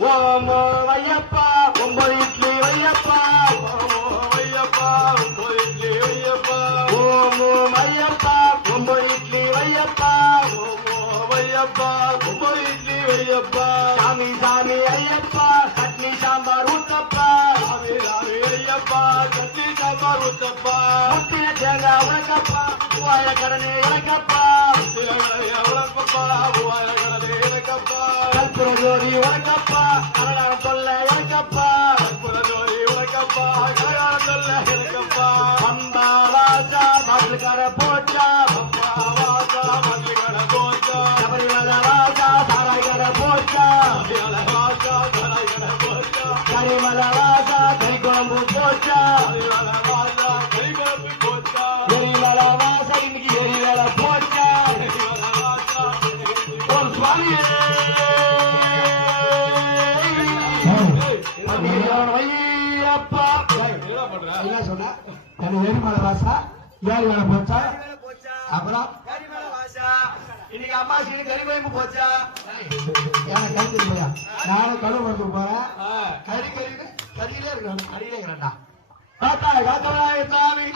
ஓம் ஐயப்பா 9 இட்லி ஐயப்பா ஓம் ஐயப்பா 9 இட்லி ஐயப்பா ஓம் ஐயப்பா 9 இட்லி ஐயப்பா ஓம் ஐயப்பா 9 இட்லி ஐயப்பா சாமி சாமி ஐயப்பா சட்னி சாம்பார் ஊத்தப்பா சாமி சாமி ஐயப்பா சட்னி சாம்பார் ஊத்தப்பா முத்தின தேங்காய் உனக்கப்பா பூவாய கடனே இறக்கப்பா முத்தின கடனே உனக்கப்பா பூவாய கடனே இறக்கப்பா கற்பூர ஜோதி உனக்கப்பா கனகாரம் சொல்ல இறக்கப்பா கற்பூர ஜோதி உனக்கப்பா கனகாரம் சொல்ல இறக்கப்பா அம்பா வாசா மாட்டுக்கார போச்சா அம்பா வாசா மாட்டுக்கார போச்சா சபரிமலை வாசா சாராய்கர போச்சா சபரிமலை வாசா சாராய்கர போச்சா கரிமலை வாசா கறி குழம்பு போச்சா கரிமலை வாசா கறி குழம்பு போச்சா எரிமலை வாசா இன்னைக்கு எரிமலை போச்சா எரிமலை வாசா ஓம் சுவாமியே ஐயப்பா என்ன சொன்ன எரிமலை வாசா ஏரிமலை போச்சா அப்புறம் இன்னைக்கு அம்மா சீனி கறி குழம்பு போச்சா எனக்கு கறி தெரியா நானும் கழுவு வந்து போறேன் கறி கறின்னு கறியிலே இருக்கணும் அடியிலே இருக்கிறேன்டா காத்தாய் காத்தவராய சாமி